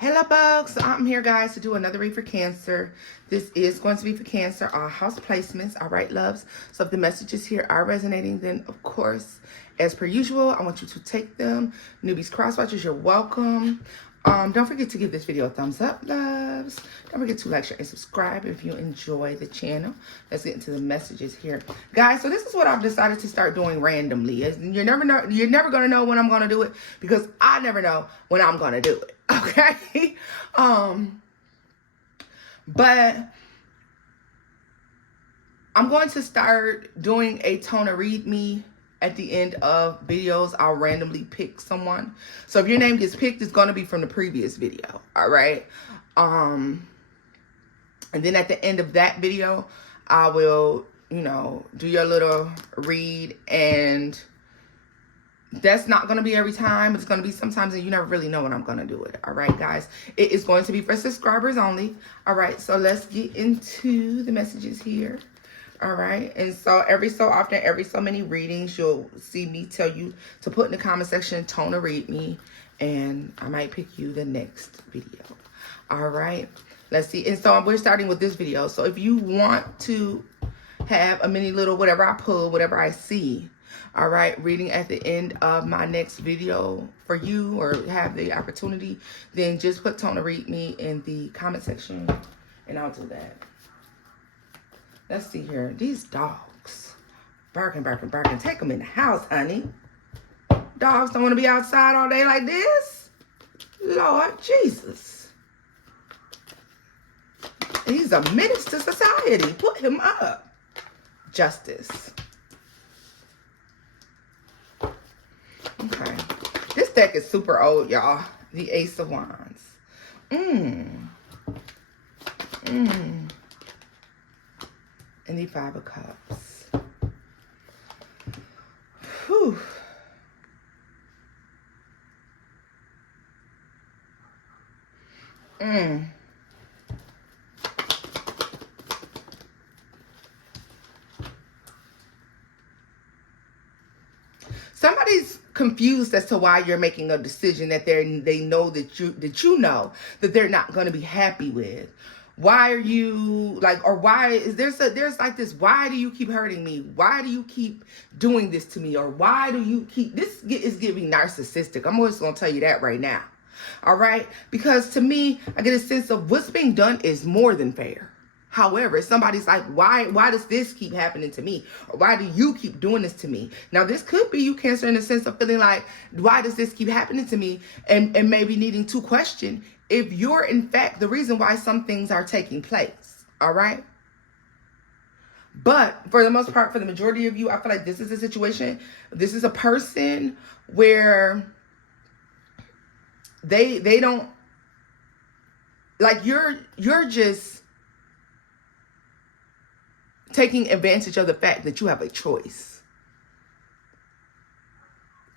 Hello folks, I'm here guys to do another read for Cancer. This is going to be for Cancer, all house placements, all right loves. So if the messages here are resonating, then of course, as per usual, I want you to take them. Newbies, cross-watchers, you're welcome. Don't forget to give this video a thumbs up, loves. Don't forget to like, share, and subscribe if you enjoy the channel. Let's get into the messages here. Guys, so this is what I've decided to start doing randomly. You're never gonna know when I'm gonna do it because I never know when I'm gonna do it. Okay? But I'm going to start doing a Tona read me at the end of videos. I'll randomly pick someone. So if your name gets picked, it's going to be from the previous video. All right. And then at the end of that video, I will, do your little read, and that's not going to be every time. It's going to be sometimes, and you never really know when I'm going to do it. All right, guys. It is going to be for subscribers only. All right. So let's get into the messages here. All right. And so every so often, every so many readings, you'll see me tell you to put in the comment section, Tona read me, and I might pick you the next video. All right. Let's see. And so we're starting with this video. So if you want to have a mini little whatever I pull, whatever I see, all right, reading at the end of my next video for you, or have the opportunity, then just put Tona read me in the comment section and I'll do that. Let's see here. These dogs. Barking, barking, barking. Take them in the house, honey. Dogs don't want to be outside all day like this. Lord Jesus. He's a menace to society. Put him up. Justice. Okay. This deck is super old, y'all. The Ace of Wands. And the Five of Cups. Whew. Somebody's confused as to why you're making a decision that they know that you know that they're not going to be happy with. Why are you like, or why is there's like this, why do you keep hurting me? Why do you keep doing this to me? Or why do you keep, this is giving narcissistic. I'm just going to tell you that right now. All right. Because to me, I get a sense of what's being done is more than fair. However, somebody's like, why does this keep happening to me? Or why do you keep doing this to me? Now, this could be you, Cancer, in the sense of feeling like, why does this keep happening to me? And maybe needing to question if you're, in fact, the reason why some things are taking place. All right. But for the most part, for the majority of you, I feel like this is a situation. This is a person where they don't, like, you're just taking advantage of the fact that you have a choice.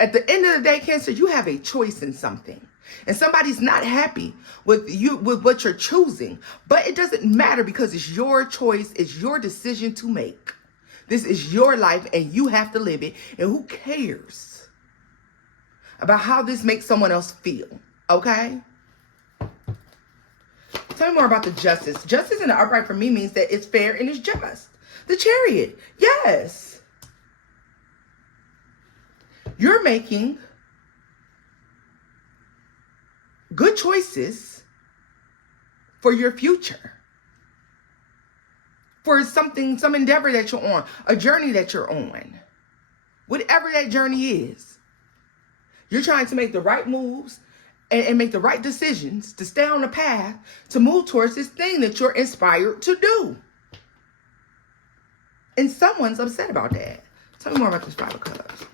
At the end of the day, Cancer, you have a choice in something. And somebody's not happy with you, with what you're choosing. But it doesn't matter because it's your choice. It's your decision to make. This is your life and you have to live it. And who cares about how this makes someone else feel? Okay? Tell me more about the Justice. Justice in the upright for me means that it's fair and it's just. The Chariot. Yes. You're making good choices for your future. For something, some endeavor that you're on. A journey that you're on. Whatever that journey is. You're trying to make the right moves and make the right decisions to stay on the path to move towards this thing that you're inspired to do. And someone's upset about that. Tell me more about this Five of Cups.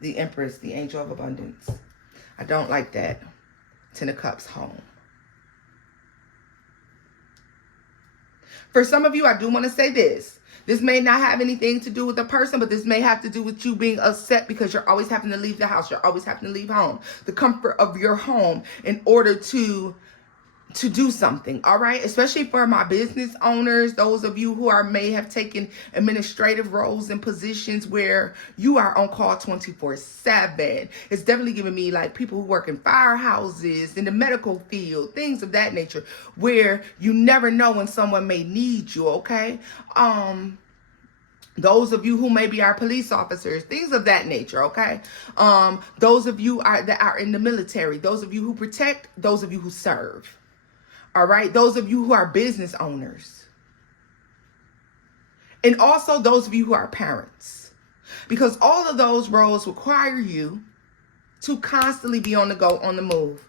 The Empress, the Angel of Abundance. I don't like that. Ten of Cups, home. For some of you, I do want to say this. This may not have anything to do with the person, but this may have to do with you being upset because you're always having to leave the house. You're always having to leave home. The comfort of your home in order to to do something, all right? Especially for my business owners, those of you who may have taken administrative roles and positions where you are on call 24/7. It's definitely giving me like people who work in firehouses, in the medical field, things of that nature, where you never know when someone may need you, okay? Those of you who maybe are police officers, things of that nature, okay? Those of you that are in the military, those of you who protect, those of you who serve. All right, those of you who are business owners. And also those of you who are parents. Because all of those roles require you to constantly be on the go, on the move.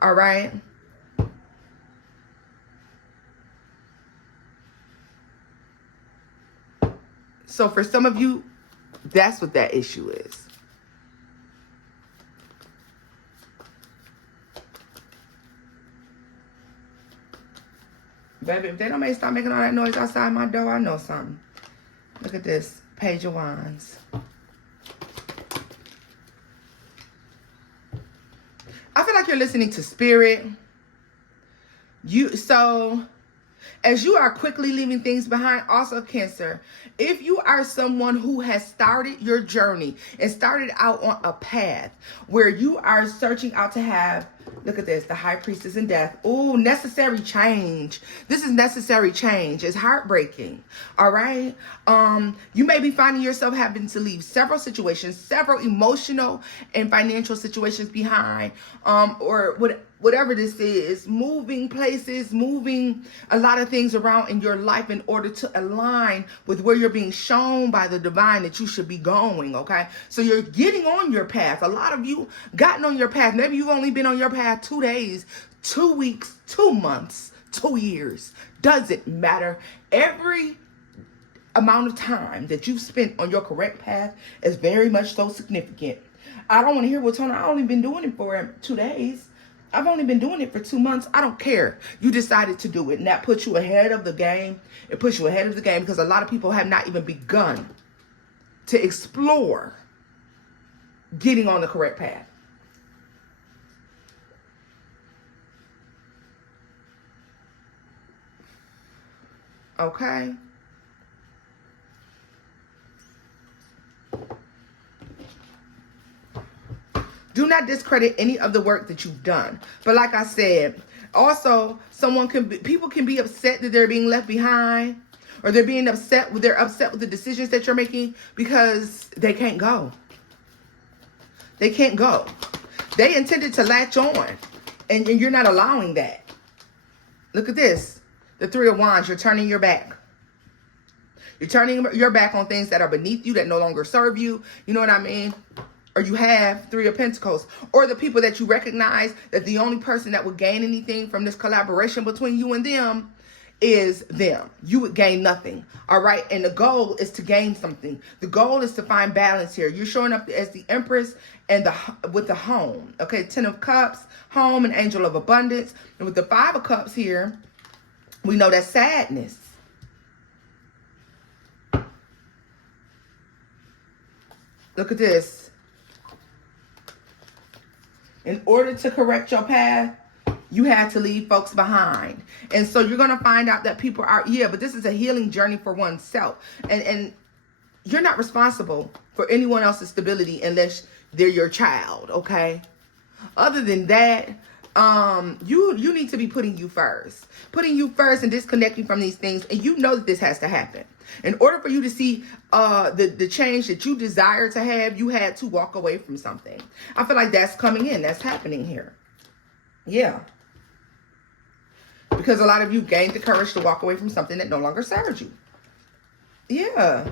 All right? So for some of you, that's what that issue is. Baby, if they don't stop making all that noise outside my door, I know something. Look at this. Page of Wands. I feel like you're listening to spirit. As you are quickly leaving things behind, also Cancer, if you are someone who has started your journey and started out on a path where you are searching out to have, look at this, the High Priestess in Death. Ooh, necessary change. This is necessary change. It's heartbreaking. All right. You may be finding yourself having to leave several situations, several emotional and financial situations behind, or whatever this is, moving places, moving a lot of things around in your life in order to align with where you're being shown by the divine that you should be going, okay? So you're getting on your path. A lot of you gotten on your path. Maybe you've only been on your path 2 days, 2 weeks, 2 months, 2 years. Doesn't matter. Every amount of time that you've spent on your correct path is very much so significant. I don't want to hear what's on. I've only been doing it for 2 days. I've only been doing it for 2 months. I don't care. You decided to do it, and that puts you ahead of the game. It puts you ahead of the game because a lot of people have not even begun to explore getting on the correct path. Okay? Do not discredit any of the work that you've done. But like I said, also people can be upset that they're being left behind, or they're upset with the decisions that you're making because they can't go. They can't go. They intended to latch on, and you're not allowing that. Look at this. The Three of Wands. You're turning your back. You're turning your back on things that are beneath you, that no longer serve you. You know what I mean? Or you have Three of Pentacles, or the people that you recognize that the only person that would gain anything from this collaboration between you and them is them. You would gain nothing. All right. And the goal is to gain something. The goal is to find balance here. You're showing up as the Empress and with the home. Okay. 10 of Cups, home, and Angel of Abundance. And with the 5 of Cups here, we know that's sadness. Look at this. In order to correct your path, you had to leave folks behind. And so you're going to find out that people are, but this is a healing journey for oneself. And you're not responsible for anyone else's stability unless they're your child, okay? Other than that, you need to be putting you first. Putting you first and disconnecting from these things. And you know that this has to happen. In order for you to see the change that you desire to have, you had to walk away from something. I feel like that's coming in. That's happening here. Yeah. Because a lot of you gained the courage to walk away from something that no longer serves you. Yeah.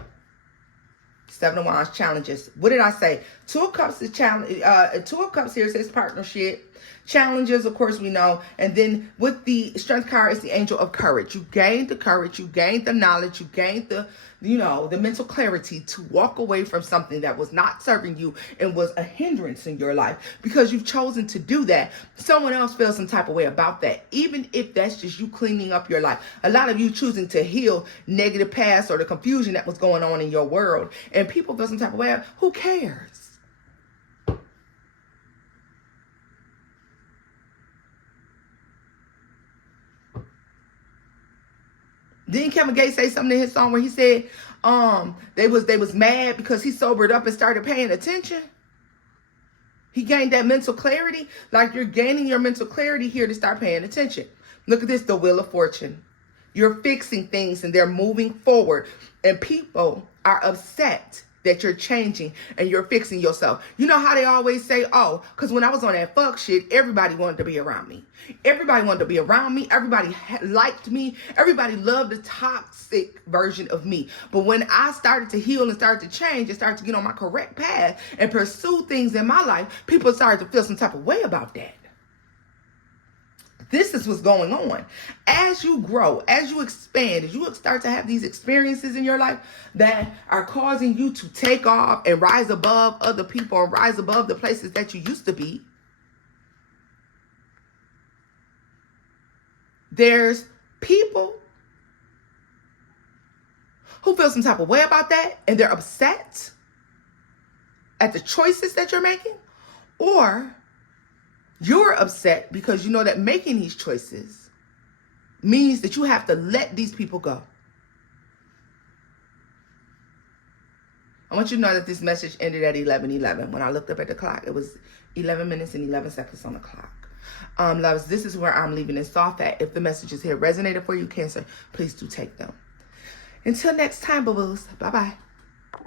7 of Wands, challenges. What did I say? 2 of Cups is challenge. 2 of Cups here says partnership. Challenges, of course, we know. And then with the Strength card is the Angel of Courage. You gained the courage. You gained the knowledge. You gained the mental clarity to walk away from something that was not serving you and was a hindrance in your life. Because you've chosen to do that. Someone else feels some type of way about that. Even if that's just you cleaning up your life. A lot of you choosing to heal negative past or the confusion that was going on in your world. And people feel some type of way. Who cares? Didn't Kevin Gates say something in his song where he said they was mad because he sobered up and started paying attention? He gained that mental clarity. Like, you're gaining your mental clarity here to start paying attention. Look at this, the Wheel of Fortune. You're fixing things and they're moving forward. And people are upset that you're changing and you're fixing yourself. You know how they always say, oh, because when I was on that fuck shit, everybody wanted to be around me. Everybody wanted to be around me. Everybody liked me. Everybody loved the toxic version of me. But when I started to heal and started to change and started to get on my correct path and pursue things in my life, people started to feel some type of way about that. This is what's going on. As you grow, as you expand, as you start to have these experiences in your life that are causing you to take off and rise above other people and rise above the places that you used to be, there's people who feel some type of way about that and they're upset at the choices that you're making, or you're upset because you know that making these choices means that you have to let these people go. I want you to know that this message ended at 11:11. When I looked up at the clock, it was 11 minutes and 11 seconds on the clock. Loves, this is where I'm leaving this off at. If the messages here resonated for you, Cancer, please do take them. Until next time, boo-boos. Bye-bye.